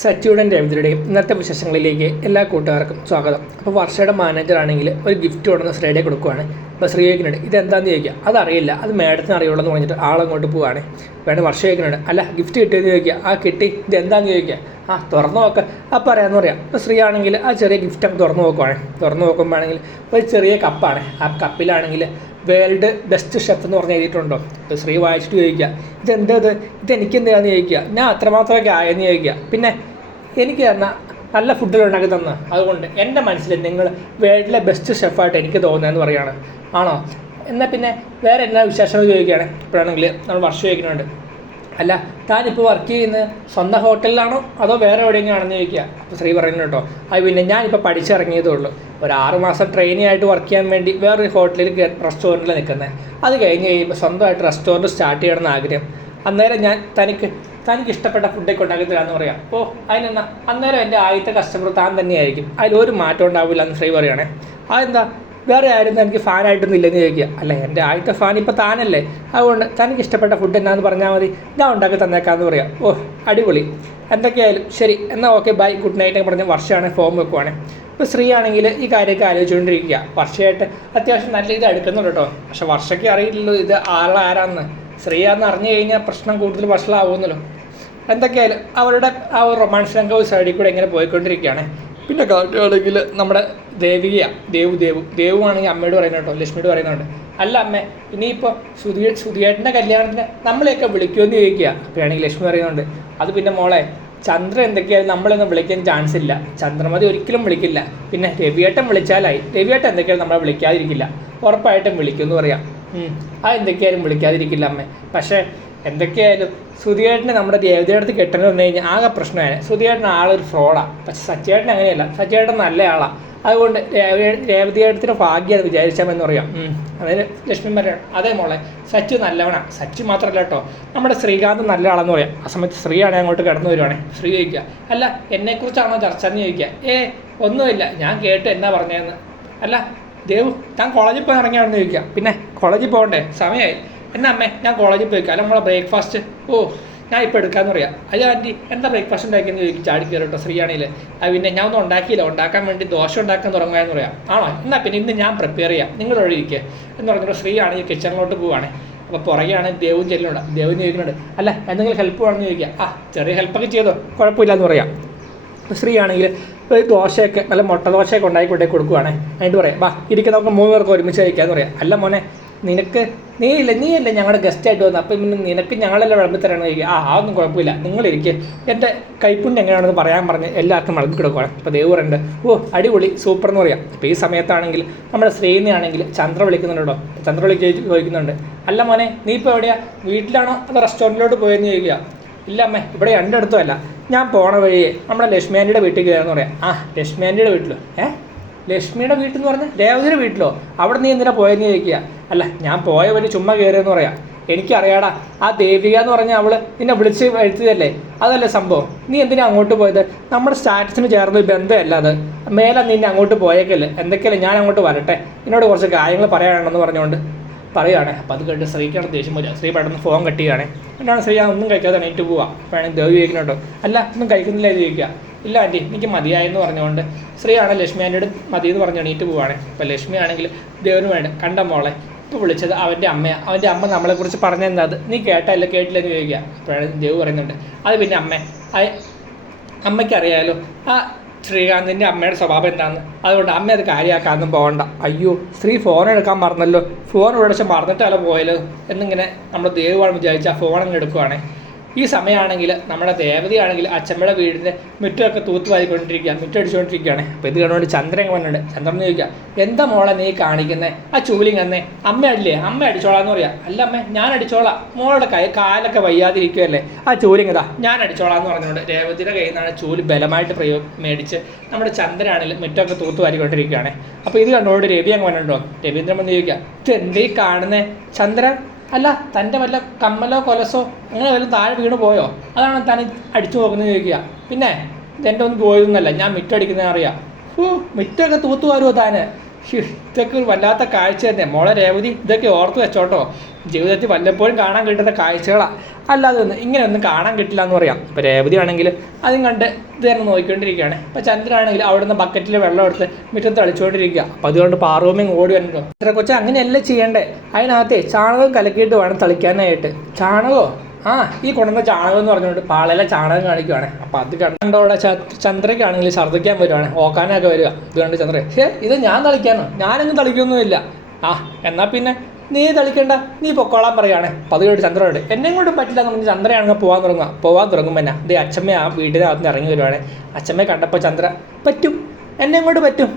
സച്ചിയുടെയും രവീന്ദ്രയുടെയും ഇന്നത്തെ വിശേഷങ്ങളിലേക്ക് എല്ലാ കൂട്ടുകാർക്കും സ്വാഗതം. അപ്പോൾ വർഷയുടെ മാനേജറാണെങ്കിൽ ഒരു ഗിഫ്റ്റ് കൊണ്ടുവന്ന് ശ്രീയുടെ കൊടുക്കുവാണ്. അപ്പോൾ ശ്രീ ചോദിക്കുന്നുണ്ട് ഇതെന്താണെന്ന് ചോദിക്കുക. അതറിയില്ല, അത് മേഡത്തിന് അറിയുള്ളൂ എന്ന് പറഞ്ഞിട്ട് ആളങ്ങോട്ട് പോവാണ്. വേണം വർഷ ചോദിക്കുന്നുണ്ട് അല്ല ഗിഫ്റ്റ് കിട്ടിയെന്ന് ചോദിക്കുക. ആ കിട്ടി, ഇത് എന്താണെന്ന് ചോദിക്കുക. ആ തുറന്നു നോക്കുക. അപ്പോൾ പറയാമെന്ന് പറയാം. അപ്പോൾ ശ്രീ ആണെങ്കിൽ ആ ചെറിയ ഗിഫ്റ്റ് ഒക്കെ തുറന്നു നോക്കുവാണ്. തുറന്നു നോക്കുമ്പോഴാണെങ്കിൽ ഒരു ചെറിയ കപ്പാണ്. ആ കപ്പിലാണെങ്കിൽ വേൾഡ് ബെസ്റ്റ് ഷെഫ് എന്ന് പറഞ്ഞ് എഴുതിയിട്ടുണ്ടോ. അപ്പോൾ ശ്രീ വായിച്ചിട്ട് ചോദിക്കുക ഇതെന്തത്, ഇതെനിക്കെന്താണെന്ന് ചോദിക്കുക. ഞാൻ അത്രമാത്രമൊക്കെ ആയെന്ന് ചോദിക്കുക. പിന്നെ എനിക്ക് പറഞ്ഞാൽ നല്ല ഫുഡുകൾ ഉണ്ടാക്കി തന്നു, അതുകൊണ്ട് എൻ്റെ മനസ്സിൽ നിങ്ങൾ വേൾഡിലെ ബെസ്റ്റ് ഷെഫായിട്ട് എനിക്ക് തോന്നുന്നതെന്ന് പറയുകയാണ്. ആണോ, എന്നാൽ പിന്നെ വേറെ എന്നാ വിശേഷങ്ങൾ ചോദിക്കുകയാണ്. ഇപ്പോഴാണെങ്കിൽ നമ്മൾ വർഷം ചോദിക്കുന്നുണ്ട് അല്ല താനിപ്പോൾ വർക്ക് ചെയ്യുന്നത് സ്വന്തം ഹോട്ടലിലാണോ അതോ വേറെ എവിടെയെങ്കിലും ആണെന്ന് ചോദിക്കുക. അപ്പോൾ ശ്രീ പറയുന്നു കേട്ടോ അത് പിന്നെ ഞാനിപ്പോൾ പഠിച്ചിറങ്ങിയതേ ഉള്ളൂ, ഒരു 6 മാസം ട്രെയിനിങ് ആയിട്ട് വർക്ക് ചെയ്യാൻ വേണ്ടി വേറൊരു ഹോട്ടലിൽ റെസ്റ്റോറൻറ്റിൽ നിൽക്കുന്നത്. അത് കഴിഞ്ഞ് കഴിയുമ്പോൾ സ്വന്തമായിട്ട് റെസ്റ്റോറൻറ്റ് സ്റ്റാർട്ട് ചെയ്യണമെന്ന് ആഗ്രഹം. അന്നേരം ഞാൻ തനിക്ക് ഇഷ്ടപ്പെട്ട ഫുഡൊക്കെ ഉണ്ടാക്കി തരാമെന്ന് പറയാം. അപ്പോൾ അതിനെന്നാ അന്നേരം എൻ്റെ ആദ്യത്തെ കസ്റ്റമർ താൻ തന്നെയായിരിക്കും, അതിലൊരു മാറ്റം ഉണ്ടാവില്ല എന്ന് ശ്രീ പറയുകയാണേ. അതെന്താ വേറെ ആരും എനിക്ക് ഫാനായിട്ടൊന്നും ഇല്ലെന്ന് ചോദിക്കുക. അല്ല എൻ്റെ ആദ്യത്തെ ഫാൻ ഇപ്പോൾ താനല്ലേ, അതുകൊണ്ട് തനിക്ക് ഇഷ്ടപ്പെട്ട ഫുഡ് എന്നാന്ന് പറഞ്ഞാൽ മതി, ഞാൻ ഉണ്ടാക്കി തന്നേക്കാമെന്ന് പറയാം. ഓ അടിപൊളി, എന്തൊക്കെയായാലും ശരി എന്നാൽ ഓക്കെ ബൈ ഗുഡ് നൈറ്റ് ഒക്കെ പറഞ്ഞ് വർഷമാണ് ഫോം വെക്കുവാണ്. ഇപ്പോൾ ശ്രീ ആണെങ്കിൽ ഈ കാര്യമൊക്കെ ആലോചിച്ചുകൊണ്ടിരിക്കുക. വർഷമായിട്ട് അത്യാവശ്യം നല്ല ഇത് എടുക്കുന്നുണ്ട് കേട്ടോ. പക്ഷെ വർഷയ്ക്ക് അറിയില്ലല്ലോ ഇത് ആരാന്ന്. ശ്രീയാന്ന് അറിഞ്ഞു കഴിഞ്ഞാൽ പ്രശ്നം കൂടുതൽ വഷളാവുന്നല്ലോ. എന്തൊക്കെയായാലും അവരുടെ ആ ഒരു റൊമാൻസ് രംഗവും സൈഡിൽ കൂടെ ഇങ്ങനെ പോയിക്കൊണ്ടിരിക്കുകയാണ്. പിന്നെ കാട്ടുകയാണെങ്കിൽ നമ്മുടെ ദേവുവാണെങ്കിൽ അമ്മയോട് പറയുന്നത് കേട്ടോ, ലക്ഷ്മിയോട് പറയുന്നുണ്ട് അല്ല അമ്മേ ഇനിയിപ്പോൾ സുധിയേട്ടൻ്റെ കല്യാണത്തിന് നമ്മളെയൊക്കെ വിളിക്കുമെന്ന് ചോദിക്കുക. അപ്പോഴാണെങ്കിൽ ലക്ഷ്മി പറയുന്നുണ്ട് അത് പിന്നെ മോളെ ചന്ദ്രൻ എന്തൊക്കെയായാലും നമ്മളൊന്നും വിളിക്കാൻ ചാൻസ് ഇല്ല, ചന്ദ്രമതി ഒരിക്കലും വിളിക്കില്ല. പിന്നെ രവിയേട്ടൻ വിളിച്ചാലായി, രവിയേട്ടൻ എന്തൊക്കെയാലും നമ്മളെ വിളിക്കാതിരിക്കില്ല, ഉറപ്പായിട്ടും വിളിക്കുമെന്ന് പറയാം. അതെന്തൊക്കെയായാലും വിളിക്കാതിരിക്കില്ല അമ്മേ. പക്ഷേ എന്തൊക്കെയായാലും സുധിയേട്ടന് നമ്മുടെ രേവതിയുടെ അടുത്ത് കെട്ടണമെന്ന് വന്നു കഴിഞ്ഞാൽ ആകെ പ്രശ്നമാണ്. സുധിയേട്ടൻ ആളൊരു ഫ്രോഡാണ്, പക്ഷെ സച്ചിയേട്ടൻ അങ്ങനെയല്ല, സച്ചിയേട്ടൻ നല്ല ആളാണ്. അതുകൊണ്ട് രേവതിയേട്ടത്തിന് ഭാഗ്യമാണ് വിചാരിച്ചാമെന്ന് പറയാം. അതായത് ലക്ഷ്മി പറയണം അതേ മോളെ സച്ചു നല്ലവനാണ്, സച്ചു മാത്രമല്ല കേട്ടോ നമ്മുടെ ശ്രീകാന്ത് നല്ല ആളെന്ന് പറയാം. ആ സമയത്ത് ശ്രീയാണ് അങ്ങോട്ട് കിടന്നു വരുവാണേ. ശ്രീ ചോദിക്കുക അല്ല എന്നെക്കുറിച്ചാണോ ചർച്ച എന്ന് ചോദിക്കുക. ഒന്നുമില്ല ഞാൻ കേട്ട് എന്നാ പറഞ്ഞതെന്ന്. അല്ല ദേവു താൻ കോളേജിൽ പോയി ഇറങ്ങിയാണെന്ന് ചോദിക്കുക. പിന്നെ കോളേജിൽ പോകണ്ടേ, സമയമായി. എന്നാ അമ്മേ ഞാൻ കോളേജിൽ പോയിക്കാം, അല്ല നമ്മളെ ബ്രേക്ക്ഫാസ്റ്റ് ഞാൻ ഇപ്പോൾ എടുക്കാമെന്ന് പറയാം. അയ്യോ ആൻറ്റി എന്താ ബ്രേക്ക്ഫാസ്റ്റ് ഉണ്ടാക്കിയെന്ന് ചോദിക്കും. ചാടി കയറി കേട്ടോ ശ്രീയാണെങ്കിൽ. അത് പിന്നെ ഞാൻ ഒന്നും ഉണ്ടാക്കിയില്ല, ഉണ്ടാക്കാൻ വേണ്ടി ദോശ ഉണ്ടാക്കാൻ തുടങ്ങുകയെന്ന് പറയാം. ആണോ എന്നാൽ പിന്നെ ഇന്ന് ഞാൻ പ്രിപ്പയർ ചെയ്യാം, നിങ്ങൾ ഒഴിക്കുക എന്ന് പറഞ്ഞിട്ട് ശ്രീയാണെങ്കിൽ കിച്ചണിലോട്ട് പോവുകയാണ്. അപ്പോൾ പുറകെയാണ് ദേവും ചെല്ലുന്നുണ്ട്. ദേവും ചോദിക്കുന്നുണ്ട് അല്ല എന്തെങ്കിലും ഹെൽപ്പ് വേണമെന്ന് ചോദിക്കുക. ചെറിയ ഹെൽപ്പൊക്കെ ചെയ്തോ കുഴപ്പമില്ല എന്ന് പറയാം. ശ്രീ ആണെങ്കിൽ ഒരു ദോശയൊക്കെ നല്ല മുട്ട ദോശയൊക്കെ ഉണ്ടാക്കി കൊടുക്കുവാണ്. എന്നിട്ട് പറയാം വാ ഇരിക്കുന്ന നമുക്ക് 3 പേർക്ക് ഒരുമിച്ച് കഴിക്കാമെന്ന് പറയാം. അല്ല മോനെ നീയല്ലേ ഞങ്ങളുടെ ഗസ്റ്റായിട്ട് വന്നത്, അപ്പം പിന്നെ നിനക്ക് ഞങ്ങളെല്ലാം വിളമ്പി തരാമെന്ന് ചോദിക്കുക. അതൊന്നും കുഴപ്പമില്ല നിങ്ങളിരിക്കുക, എൻ്റെ കൈപ്പുണ്യം എങ്ങനെയാണെന്ന് പറയാൻ എല്ലാവർക്കും വിളമ്പി കിടക്കുവാണ്. അപ്പോൾ ദേവ് പറയുന്നുണ്ട് അടിപൊളി സൂപ്പർ എന്ന് പറയാം. അപ്പോൾ ഈ സമയത്താണെങ്കിൽ നമ്മുടെ ശ്രീനെയാണെങ്കിൽ ചന്ദ്ര വിളിക്കുന്നുണ്ടോ. ചന്ദ്ര ചോദിക്കുന്നുണ്ട് അല്ല മോനെ നീ ഇപ്പോൾ എവിടെയാണ്, വീട്ടിലാണോ അതോ റെസ്റ്റോറൻറ്റിലോട്ട് പോയെന്ന് ചോദിക്കുക. ഇല്ല അമ്മേ ഇവിടെ എൻ്റെ അടുത്തുമല്ല, ഞാൻ പോണ വഴിയെ നമ്മുടെ ലക്ഷ്മി ആൻറ്റിയുടെ വീട്ടിൽ കയറുമെന്ന് പറയാം. ലക്ഷ്മി ആൻറ്റിയുടെ വീട്ടിലോ? ലക്ഷ്മിയുടെ വീട്ടിൽ എന്ന് പറഞ്ഞാൽ രേവതിയുടെ വീട്ടിലോ? അവിടെ നീ എന്തിനാ പോയെന്ന് ചോദിക്കുക. അല്ല ഞാൻ പോയ വഴി ചുമ്മാ കയറിയെന്ന് പറയാം. എനിക്കറിയാടാ ആ ദേവിക എന്ന് പറഞ്ഞാൽ അവൾ നിന്നെ വിളിച്ച് എഴുത്തിയതല്ലേ, അതല്ലേ സംഭവം. നീ എന്തിനാ അങ്ങോട്ട് പോയത്, നമ്മുടെ സ്റ്റാറ്റസിന് ചേർന്ന ബന്ധമല്ല അത്, മേലെ നിന്നെ അങ്ങോട്ട് പോയേക്കല്ലേ. എന്തൊക്കെയല്ലേ ഞാൻ അങ്ങോട്ട് വരട്ടെ, എന്നോട് കുറച്ച് കാര്യങ്ങൾ പറയാനുണ്ടെന്ന് പറഞ്ഞുകൊണ്ട് പറയുകയാണേ. അപ്പോൾ അത് കേട്ട് ശ്രീക്കാണ് ദേഷ്യം വരിക. ശ്രീ പെട്ടെന്ന് ഫോൺ കട്ടിയാണ്. എന്താണ് ശ്രീ ഒന്നും കഴിക്കാതെ എണീറ്റ് പോവാം. അപ്പോഴാണെങ്കിൽ ദേവി ചോദിക്കുന്നുണ്ടോ അല്ല ഒന്നും കഴിക്കുന്നില്ല എന്ന് ചോദിക്കുക. ഇല്ല ആൻറ്റി എനിക്ക് മതിയായെന്ന് പറഞ്ഞുകൊണ്ട് ശ്രീയാണ് ലക്ഷ്മി ആൻറ്റിയോട് മതിയെന്ന് പറഞ്ഞ് എണീറ്റ് പോവാണ്. അപ്പോൾ ലക്ഷ്മി ആണെങ്കിൽ ദേവന് വേണ്ട കണ്ട മോളെ ഇപ്പോൾ വിളിച്ചത് അവൻ്റെ അമ്മയാണ്, അവൻ്റെ അമ്മ നമ്മളെക്കുറിച്ച് പറഞ്ഞെന്താ അത് നീ കേട്ടില്ലെന്ന് ചോദിക്കുക. അപ്പോഴാണ് ദേവ് പറയുന്നുണ്ട് അത് പിന്നെ അമ്മയ്ക്കറിയാലോ ആ ശ്രീകാന്തിൻ്റെ അമ്മയുടെ സ്വഭാവം എന്താണെന്ന്, അതുകൊണ്ട് അമ്മ അത് കാര്യമാക്കാനൊന്നും പോകണ്ട. അയ്യോ ശ്രീ ഫോൺ എടുക്കാൻ മറന്നല്ലോ, ഫോൺ ഇവിടെ മറന്നിട്ടല്ല പോയല്ലോ എന്നിങ്ങനെ നമ്മുടെ ദേവുവാണ് വിചാരിച്ച് ആ ഫോൺ അങ്ങ് എടുക്കുവാണേ. ഈ സമയമാണെങ്കിൽ നമ്മുടെ ദേവതയാണെങ്കിൽ അച്ഛമ്മയുടെ വീടിൻ്റെ മുറ്റമൊക്കെ തൂത്തുവാരിക്കൊണ്ടിരിക്കുക, മുറ്റടിച്ചുകൊണ്ടിരിക്കുകയാണ്. അപ്പോൾ ഇത് കണ്ടുകൊണ്ട് ചന്ദ്രൻ വന്നിട്ടുണ്ട്. ചന്ദ്രൻ ചോദിക്കുക എന്താ മോളെ നീ കാണിക്കുന്നത്, ആ ചൂലിങ് എന്നേ അമ്മ അടില്ലേ, അമ്മ അടിച്ചോളാന്ന് പറയാം. അല്ല അമ്മ ഞാൻ അടിച്ചോളാം, മോളുടെ കാലൊക്കെ വയ്യാതിരിക്കുമല്ലേ, ആ ചൂലിങ് ഇതാ ഞാൻ അടിച്ചോളാന്ന് പറഞ്ഞുകൊണ്ട് രേവതിയുടെ കയ്യിൽ നിന്നാണ് ചൂല് ബലമായിട്ട് മേടിച്ച് നമ്മുടെ ചന്ദ്രനാണെങ്കിൽ മുറ്റമൊക്കെ തൂത്തുവാരിക്കൊണ്ടിരിക്കുകയാണ്. അപ്പോൾ ഇത് കണ്ടുകൊണ്ട് രവി അങ്ങ് വന്നിട്ടുണ്ടോ. രവീന്ദ്രൻ വന്ന് ചോദിക്കുക ഇത് എന്തേ കാണുന്നത് ചന്ദ്രൻ, അല്ല തൻ്റെ വല്ല കമ്മലോ കൊലസോ അങ്ങനെ വല്ലതും താഴെ വീണ് പോയോ, അതാണ് താൻ അടിച്ചു നോക്കുന്നത് ചോദിക്കുക. പിന്നെ ഇതെൻ്റെ ഒന്നും പോയതൊന്നുമല്ല, ഞാൻ മിറ്റടിക്കുന്നതിന് അറിയാം. മിറ്റമൊക്കെ തൂത്തു വരുമോ താന്, ഇതൊക്കെ ഒരു വല്ലാത്ത കാഴ്ച തന്നെ മോളെ രേവതി, ഇതൊക്കെ ഓർത്ത് വെച്ചോട്ടോ. ജീവിതത്തിൽ വല്ലപ്പോഴും കാണാൻ കിട്ടുന്ന കാഴ്ചകളാണ്, അല്ലാതെ ഇങ്ങനെയൊന്നും കാണാൻ കിട്ടില്ല എന്ന് പറയാം. ഇപ്പോൾ രേവതി ആണെങ്കിൽ അതും കണ്ട് ഇത് തന്നെ നോക്കിക്കൊണ്ടിരിക്കുകയാണ്. ഇപ്പോൾ ചന്ദ്രനാണെങ്കിൽ അവിടെ നിന്ന് ബക്കറ്റിൽ വെള്ളം എടുത്ത് മുറ്റത്ത് തളിച്ചുകൊണ്ടിരിക്കുക. അപ്പോൾ അതുകൊണ്ട് പാറൂമ്മയും ഓടി വന്നിട്ടോ, ഇത്ര കൊച്ചു അങ്ങനെയല്ല ചെയ്യേണ്ടേ, അതിനകത്തെ ചാണകം കലക്കിയിട്ട് വേണം തളിക്കാനായിട്ട്. ചാണകമോ? ആ, ഈ കൊണ്ടുവന്ന ചാണകം എന്ന് പറഞ്ഞുകൊണ്ട് പാളയിലെ ചാണകം കാണിക്കുവാണ്. അപ്പം അത് കണ്ടോടെ ചന്ദ്രയ്ക്കാണെങ്കിൽ ഛർദ്ദിക്കാൻ വരുവാണ്, ഓക്കാനൊക്കെ വരിക. ഇത് കണ്ട് ചന്ദ്ര, ഇത് ഞാൻ തളിക്കാനോ? ഞാനൊന്നും തളിക്കൊന്നുമില്ല. ആ, എന്നാൽ പിന്നെ നീ തളിക്കണ്ട, നീ പൊക്കോളാൻ പറയുകയാണ്. അപ്പം അത് കേട്ട് ചന്ദ്രനോട് എന്നെ കൊണ്ടും പറ്റില്ല എന്ന് പറഞ്ഞ് ചന്ദ്രയാണെങ്കിൽ പോകാൻ തുടങ്ങുമ്പോൾ തന്നെ ദേ അച്ഛമ്മ ആ വീടിനകത്ത് നിന്ന് ഇറങ്ങി വരുവാണ്. അച്ഛമ്മയെ കണ്ടപ്പോൾ ചന്ദ്ര, പറ്റും, എന്നെ കൊണ്ട് പറ്റും,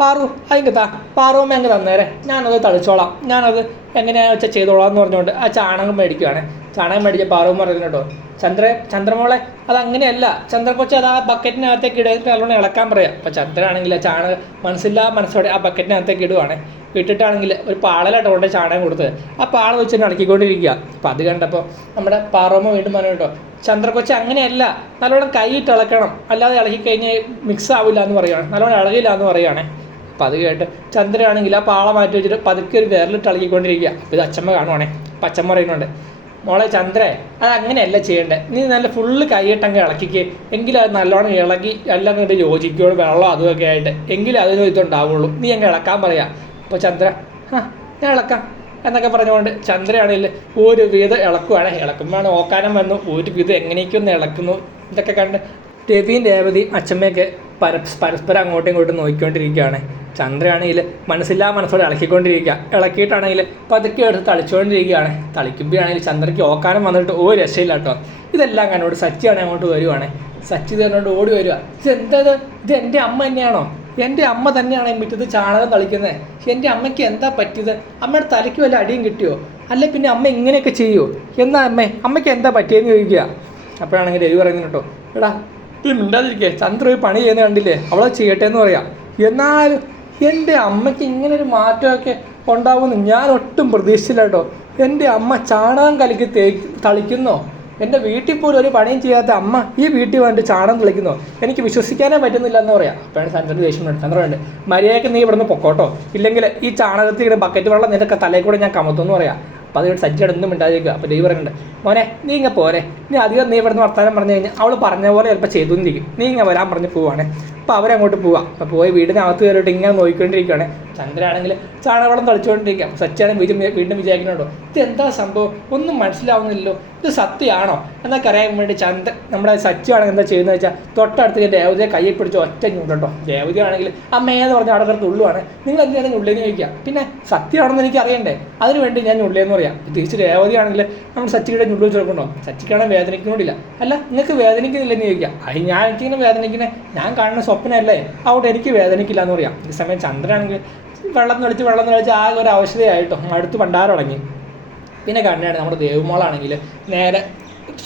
പാറു അതിങ്ങ് താ, പാറുമ്മ അങ്ങ് തന്നേരെ, ഞാനത് തളിച്ചോളാം, ഞാനത് എങ്ങനെയാണെന്ന് വെച്ചാൽ ചെയ്തോളാം എന്ന് പറഞ്ഞുകൊണ്ട് ആ ചാണകം മേടിക്കുകയാണ്. ചാണകം മേടിച്ച പാറുമ്മ പറയുന്നു കേട്ടോ, ചന്ദ്രമോളെ അതങ്ങനെയല്ല, ചന്ദ്രക്കൊച്ചി അത് ആ ബക്കറ്റിനകത്തേക്ക് ഇടയിട്ട് നല്ലോണം ഇളക്കാൻ പറയാം. അപ്പോൾ ചന്ദ്രനാണെങ്കിൽ ആ ചാണകം മനസ്സോടെ ആ ബക്കറ്റിനകത്തേക്ക് ഇടുവാണ്. ഇട്ടിട്ടാണെങ്കിൽ ഒരു പാളലായിട്ട് കൊണ്ട് ചാണകം കൊടുത്തത് ആ പാള വെച്ച് തന്നെ ഇളക്കിക്കൊണ്ടിരിക്കുക. അപ്പോൾ അത് കണ്ടപ്പോൾ നമ്മുടെ പാറുമ്മ വീണ്ടും പറഞ്ഞു കേട്ടോ, ചന്ദ്രക്കൊച്ചി അങ്ങനെയല്ല, നല്ലോണം കൈയിട്ട് ഇളക്കണം, അല്ലാതെ ഇളകിക്കഴിഞ്ഞാൽ മിക്സ് ആവില്ല എന്ന് പറയുകയാണ്, നല്ലോണം ഇളകില്ല എന്ന് പറയുകയാണേ. അപ്പം അത് കേട്ട് ചന്ദ്രയാണെങ്കിൽ ആ പാള മാറ്റി വെച്ചിട്ട് പതുക്കെ ഒരു വിരലിട്ട് ഇളകിക്കൊണ്ടിരിക്കുക. അപ്പോൾ ഇത് അച്ഛമ്മ കാണുവാണേ. അപ്പം അച്ഛമ്മ പറയുന്നുണ്ട്, മോളെ ചന്ദ്രേ അത് അങ്ങനെയല്ല ചെയ്യേണ്ടത്, നീ നല്ല ഫുള്ള് കൈയിട്ടങ്ങ് ഇളക്കിക്ക്, എങ്കിലും അത് നല്ലോണം ഇളകി എല്ലാം കണ്ട് യോജിക്കുകയുള്ളൂ, വെള്ളം അതുമൊക്കെ ആയിട്ട്, എങ്കിലും അതിന് ഇതുണ്ടാവുള്ളൂ, നീ അങ്ങ് ഇളക്കാൻ പറയാം. അപ്പോൾ ചന്ദ്ര, ഞാൻ ഇളക്കാം എന്നൊക്കെ പറഞ്ഞുകൊണ്ട് ചന്ദ്രയാണെങ്കിൽ ഒരു വിധം ഇളക്കുവാണ്. ഇളക്കുമ്പോഴാണ് ഓക്കാനം വന്നു, ഒരു വിധം എങ്ങനെയൊക്കെയൊന്ന് ഇളക്കുന്നു. ഇതൊക്കെ കണ്ട് രവിയും രേവതിയും അച്ഛമ്മയൊക്കെ പരസ്പരം അങ്ങോട്ടും ഇങ്ങോട്ടും നോക്കിക്കൊണ്ടിരിക്കുകയാണ്. ചന്ദ്രയാണെങ്കിൽ മനസ്സോടെ ഇളക്കിക്കൊണ്ടിരിക്കുക. ഇളക്കിയിട്ടാണെങ്കിൽ പതുക്കെ എടുത്ത് തളിച്ചുകൊണ്ടിരിക്കുകയാണ്. തളിക്കുമ്പോഴാണെങ്കിൽ ചന്ദ്രയ്ക്ക് ഓക്കാനം വന്നിട്ട് ഒരു രക്ഷയില്ല കേട്ടോ. ഇതെല്ലാം കണ്ടോട് സച്ചിയാണ് അങ്ങോട്ട് വരുവാണ്. സച്ചി തന്നോട് ഓടി വരിക, ഇതെന്താ ഇത് എൻ്റെ അമ്മ തന്നെയാണോ? എൻ്റെ അമ്മ തന്നെയാണ് ഈ മുറ്റത്ത് ചാണകം തളിക്കുന്നത്. എൻ്റെ അമ്മയ്ക്ക് എന്താ പറ്റിയത്? അമ്മയുടെ തലയ്ക്ക് വല്ല അടിയും കിട്ടിയോ? അല്ലെ പിന്നെ അമ്മ ഇങ്ങനെയൊക്കെ ചെയ്യുമോ? എന്നാ അമ്മയ്ക്ക് എന്താ പറ്റിയെന്ന് ചോദിക്കുക. അപ്പോഴാണെങ്കിൽ രവി പറയുന്നു കേട്ടോ, എടാ ഇത് മിണ്ടാതിരിക്കേ, ചന്ദ്ര ഒരു പണി ചെയ്യുന്ന കണ്ടില്ലേ, അവളെ ചെയ്യട്ടെ എന്ന് പറയാം. എന്നാലും എൻ്റെ അമ്മയ്ക്ക് ഇങ്ങനൊരു മാറ്റമൊക്കെ ഉണ്ടാവുമെന്ന് ഞാൻ ഒട്ടും പ്രതീക്ഷിച്ചില്ല കേട്ടോ. എൻ്റെ അമ്മ ചാണകം കലക്കി തളിക്കുന്നോ? എൻ്റെ വീട്ടിൽ പോലും ഒരു പണിയും ചെയ്യാത്ത അമ്മ ഈ വീട്ടിൽ വന്നിട്ട് ചാണകം തളിക്കുന്നോ? എനിക്ക് വിശ്വസിക്കാനേ പറ്റുന്നില്ല എന്ന് പറയാം. അപ്പോഴാണ് ചന്ദ്രൻ്റെ ദേഷ്യം. ചന്ദ്രനുണ്ട്, മര്യാദയ്ക്ക് നീ ഇവിടുന്ന് പൊക്കോട്ടോ, ഇല്ലെങ്കിൽ ഈ ചാണകത്തിൽ ബക്കറ്റ് വെള്ളം നിന്റെ തലയിൽ കൂടെ ഞാൻ കമത്തുമെന്ന് പറയാം. അപ്പോൾ അതുകൊണ്ട് സജ്ജയുടെ ഒന്നും മിണ്ടാതിരിക്കുക. അപ്പോൾ ദൈവം പറയുന്നുണ്ട്, മോനെ നീ ഇങ്ങനെ പോരെ, നീ അധികം നീ ഇവിടുന്ന് വർത്താനം പറഞ്ഞു കഴിഞ്ഞാൽ അവൾ പറഞ്ഞ പോലെ ചിലപ്പോൾ ചെയ്തുകൊണ്ടിരിക്കും, നീ ഇങ്ങനെ വരാൻ പറഞ്ഞ് പോവാണ്. അപ്പോൾ അവരങ്ങോട്ട് പോവാം. അപ്പോൾ പോയി വീടിനകത്ത് കയറിയിട്ട് ഇങ്ങനെ നോക്കിക്കൊണ്ടിരിക്കുകയാണ്. ചന്ദ്രനാണെങ്കിൽ ചാണകവെള്ളം തളിച്ചുകൊണ്ടിരിക്കുക. സച്ചിയാണെങ്കിൽ വീണ്ടും വിചാരിക്കുന്നുണ്ടോ, ഇതെന്താ സംഭവം, ഒന്നും മനസ്സിലാവുന്നില്ലല്ലോ, ഇത് സത്യമാണോ എന്നൊക്കെ അറിയാൻ വേണ്ടി നമ്മുടെ സച്ചിയാണെങ്കിൽ എന്താ ചെയ്യുന്നത് വെച്ചാൽ തൊട്ടടുത്ത് രേവതിയെ കയ്യിൽ പിടിച്ച് ഒറ്റ ഞുണ്ടോ. രേവതി ആണെങ്കിൽ അമ്മയെന്ന് പറഞ്ഞ അവിടെ കിടത്ത് ഉള്ളുവാണ്. നിങ്ങൾ എന്തിനാണ് ഞുള്ളേന്ന് ചോദിക്കുക. പിന്നെ സത്യമാണെന്ന് എനിക്ക് അറിയണ്ടേ, അതിന് വേണ്ടി ഞാൻ ഞുള്ളേന്ന് പറയാം. തിരിച്ച് രേവതി ആണെങ്കിൽ നമ്മൾ സച്ചിയുടെ ഞുള്ളു വെച്ചിട്ടുണ്ടോ, സച്ചിക്കാണെങ്കിൽ വേദനിക്കുന്നില്ല. അല്ല നിങ്ങൾക്ക് വേദനിക്കുന്നില്ലെന്ന് ചോദിക്കുക. അത് ഞാൻ എനിക്കിങ്ങനെ വേദനിക്കുന്നത് ഞാൻ കാണുന്ന സ്വപ്നമല്ലേ, അവിടെ എനിക്ക് വേദനിക്കില്ല എന്ന് പറയാം. ഈ സമയം ചന്ദ്രനാണെങ്കിൽ വെള്ളം തെളിച്ച് ആകെ ഒരു അവശതയായിട്ടോ അടുത്ത് പണ്ടാരം തുടങ്ങി. പിന്നെ കണ്ടാണ് നമ്മുടെ ദേവുമോളാണെങ്കിൽ നേരെ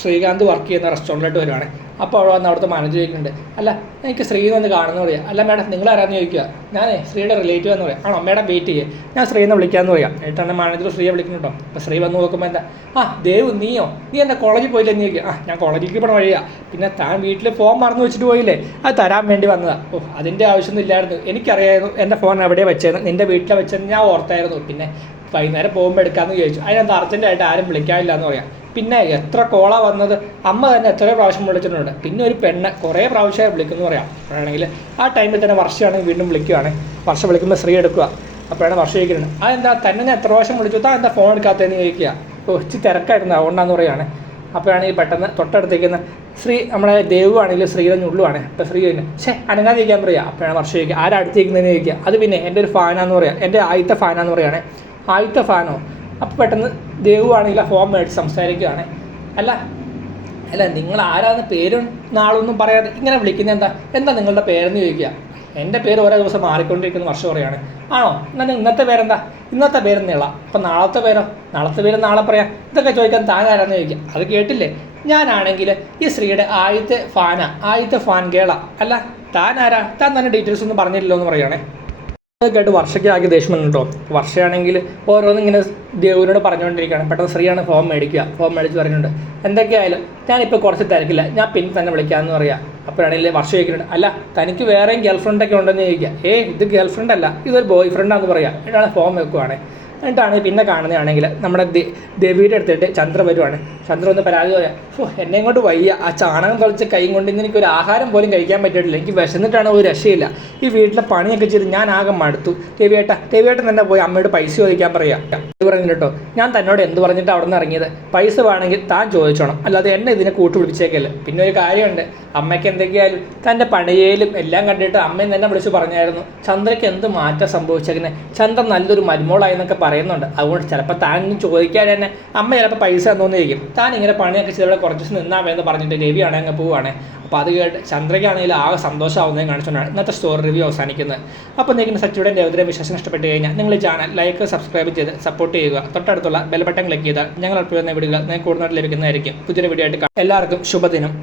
ശ്രീകാന്ത് വർക്ക് ചെയ്യുന്ന റെസ്റ്റോറൻറ്റിലോട്ട് വരുവാണ്. അപ്പോൾ അവിടെ വന്ന് അവിടുത്തെ മാനേജർ ചോദിക്കുന്നുണ്ട്, അല്ല എനിക്ക് ശ്രീ വന്ന് കാണുന്നു പറയാം. അല്ല മേഡം നിങ്ങൾ ആരാന്ന് ചോദിക്കുക. ഞാനേ ശ്രീയുടെ റിലേറ്റീവ് എന്ന് പറയാം. ആണോ മേഡം വെയിറ്റ് ചെയ്യേ, ഞാൻ ശ്രീയെന്ന് വിളിക്കാമെന്ന് പറയാം. എന്നിട്ടാണ് മാനേജർ ശ്രീയെ വിളിക്കുന്നുണ്ടോ. അപ്പോൾ ശ്രീ വന്ന് നോക്കുമ്പോൾ എന്താ, ദേവ് നീയോ, നീ എൻ്റെ കോളേജിൽ പോയില്ലെന്ന് ചോദിക്കുക. ഞാൻ കോളേജിലേക്ക് പോകണ വഴിയാണ്, പിന്നെ താൻ വീട്ടിൽ ഫോൺ മറന്നു വെച്ചിട്ട് പോയില്ലേ, അത് തരാൻ വേണ്ടി വന്നതാണ്. അതിൻ്റെ ആവശ്യമൊന്നും ഇല്ലായിരുന്നു, എനിക്കറിയായിരുന്നു എൻ്റെ ഫോൺ എവിടെയാണ് വെച്ചതെന്ന്, നിൻ്റെ വീട്ടിലെ വെച്ചതെന്ന് ഞാൻ ഓർത്തായിരുന്നു. പിന്നെ വൈകുന്നേരം പോകുമ്പോൾ എടുക്കാമെന്ന് ചോദിച്ചു. അതിനകത്ത് അർജൻറ്റായിട്ട് ആരും വിളിക്കാനില്ല എന്ന് പറയാം. പിന്നെ എത്ര കോളാണ് വന്നത്, അമ്മ തന്നെ എത്രയോ പ്രാവശ്യം വിളിച്ചിട്ടുണ്ട്. പിന്നെ ഒരു പെണ്ണ് കുറേ പ്രാവശ്യമായി വിളിക്കുമെന്ന് പറയാം. അപ്പോഴാണെങ്കിൽ ആ ടൈമിൽ തന്നെ വർഷമാണെങ്കിൽ വീണ്ടും വിളിക്കുകയാണ്. വർഷം വിളിക്കുമ്പോൾ ശ്രീ എടുക്കുക. അപ്പോഴാണ് വർഷം ചോദിക്കുന്നത്, അതെന്താ തന്നെ ഞാൻ എത്ര പ്രാവശ്യം വിളിച്ചു, താ എന്താ ഫോൺ എടുക്കാത്തതെന്ന് ചോദിക്കുക. ഇച്ചിരി തിരക്കായിരുന്നു അതുകൊണ്ടാന്ന് പറയുകയാണ്. അപ്പോഴാണെങ്കിൽ പെട്ടെന്ന് തൊട്ടടുത്തേക്കുന്ന ശ്രീ നമ്മുടെ ദേവു ആണെങ്കിൽ ശ്രീയുടെ ഞുള്ളുവാണ്. അപ്പോൾ ശ്രീ തന്നെ അനങ്ങാതിരിക്കാൻ പറയുക. അപ്പോഴാണ് വർഷം ചോദിക്കുക, ആരാ അടുത്തേക്കുന്നതെന്ന് ചോദിക്കുക. അത് പിന്നെ എൻ്റെ ഒരു ഫാനാന്ന് പറയാം, എൻ്റെ ആദ്യത്തെ ഫാനാന്ന് പറയുകയാണ്. ആദ്യത്തെ ഫാനോ? അപ്പോൾ പെട്ടെന്ന് ദേവു ആണെങ്കിൽ ആ ഫോം മേടിച്ച് സംസാരിക്കുകയാണ്. അല്ല നിങ്ങൾ ആരാന്ന് പേരും നാളൊന്നും പറയാതെ ഇങ്ങനെ വിളിക്കുന്നത് എന്താ നിങ്ങളുടെ പേരെന്ന് ചോദിക്കുക. എൻ്റെ പേര് ഓരോ ദിവസം മാറിക്കൊണ്ടിരിക്കുന്ന വർഷം പറയാണ്. ആണോ, എന്നാൽ ഇന്നത്തെ പേരെന്താ? ഇന്നത്തെ പേര് നീള. അപ്പം നാളത്തെ പേര് നാളെ പറയാം. ഇതൊക്കെ ചോദിക്കാൻ താൻ ആരാന്ന് ചോദിക്കുക. അത് കേട്ടില്ലേ, ഞാനാണെങ്കിൽ ഈ ശ്രീയുടെ ആദ്യത്തെ ഫാൻ ഗേളാ. അല്ല താൻ ആരാ, താൻ തന്നെ ഡീറ്റെയിൽസ് ഒന്നും പറഞ്ഞില്ലല്ലോ എന്ന് പറയുകയാണേ. കേട്ട് വർഷയ്ക്കാക്കി ദേഷ്യം കേട്ടോ. വർഷയാണെങ്കിൽ ഓരോന്നിങ്ങനെ ദേവുവിനോട് പറഞ്ഞുകൊണ്ടിരിക്കുകയാണ്. പെട്ടെന്ന് ശ്രീയാണ് ഫോം മേടിച്ച് പറയുന്നുണ്ട്, എന്തൊക്കെയായാലും ഞാനിപ്പോൾ കുറച്ച് തിരക്കില്ല, ഞാൻ പിന്നെ തന്നെ വിളിക്കാമെന്ന് പറയാം. അപ്പോഴാണെങ്കിൽ വർഷ ചോദിക്കുന്നുണ്ട്, അല്ല തനിക്ക് വേറെയും ഗേൾ ഫ്രണ്ടൊക്കെ ഉണ്ടെന്ന് ചോദിക്കുക. ഇത് ഗേൾ ഫ്രണ്ട് അല്ല, ഇതൊരു ബോയ് ഫ്രണ്ടാണെന്ന് പറയാം. എന്നിട്ടാണ് ഫോം വെക്കുവാണ്. എന്നിട്ടാണ് പിന്നെ കാണുന്നതാണെങ്കിൽ നമ്മുടെ ദേവിയുടെ അടുത്തിട്ട് ചന്ദ്ര വരുവാണ്. ചന്ദ്ര ഒന്ന് പരാതി പറയാം, എന്നെ കൊണ്ട് വയ്യ, ആ ചാണകം തുളച്ച് കൈ കൊണ്ട് ഇന്ന് എനിക്കൊരു ആഹാരം പോലും കഴിക്കാൻ പറ്റിയിട്ടില്ല, എനിക്ക് വിശന്നിട്ടാണ് ഒരു രക്ഷയില്ല, ഈ വീട്ടിലെ പണിയൊക്കെ ചെയ്ത് ഞാൻ ആകെ മടുത്തു, രവിയേട്ടൻ തന്നെ പോയി അമ്മയോട് പൈസ ചോദിക്കാൻ പറയാം. ഇത് പറഞ്ഞു കേട്ടോ, ഞാൻ തന്നോട് എന്ത് പറഞ്ഞിട്ട് അവിടെ നിന്ന് ഇറങ്ങിയത്, പൈസ വേണമെങ്കിൽ താൻ ചോദിച്ചോണം, അല്ലാതെ എന്നെ ഇതിനെ കൂട്ടുപിടിച്ചേക്കല്ല. പിന്നെ ഒരു കാര്യമുണ്ട്, അമ്മയ്ക്ക് എന്തൊക്കെയായാലും തൻ്റെ പണിയേലും എല്ലാം കണ്ടിട്ട് അമ്മയും തന്നെ വിളിച്ച് പറഞ്ഞായിരുന്നു ചന്ദ്രയ്ക്ക് എന്ത് മാറ്റം സംഭവിച്ചേക്കുന്നത്, ചന്ദ്ര നല്ലൊരു മരുമോളായി എന്നൊക്കെ പറയുന്നുണ്ട്. അതുകൊണ്ട് ചിലപ്പോൾ താൻ ചോദിക്കാൻ തന്നെ അമ്മ ചിലപ്പോൾ പൈസ തന്നോന്നിരിക്കും, താൻ ഇങ്ങനെ പണിയൊക്കെ ചെയ്തവിടെ കുറച്ച് ദിവസം നിന്നാമെന്ന് പറഞ്ഞിട്ട് രവിയാണെങ്കിൽ അങ്ങ് പോവുകയാണെ. അപ്പോൾ അത് കേട്ട് ചന്ദ്രയ്ക്കാണെങ്കിൽ ആകെ സന്തോഷമാവുന്നതും കാണിച്ചുകൊണ്ടാണ് ഇന്നത്തെ സ്റ്റോറി റിവ്യൂ അവസാനിക്കുന്നത്. അപ്പോൾ നിങ്ങൾക്ക് സച്ചിയുടെ രവിയുടെ വിശേഷം ഇഷ്ടപ്പെട്ട് കഴിഞ്ഞാൽ നിങ്ങൾ ചാനൽ ലൈക്ക് സബ്സ്ക്രൈബ് ചെയ്ത് സപ്പോർട്ട് ചെയ്യുക. തൊട്ടടുത്തുള്ള ബെൽ ബട്ടൺ ക്ലിക്ക് ചെയ്താൽ ഞങ്ങൾ അപ്ലോഡ് ചെയ്യുന്ന വീഡിയോകൾ നിങ്ങൾക്ക് കൂടുതൽ ലഭിക്കുന്നതായിരിക്കും. പുതിയൊരു വീഡിയോ ആയിട്ട് എല്ലാവർക്കും ശുഭദിനം.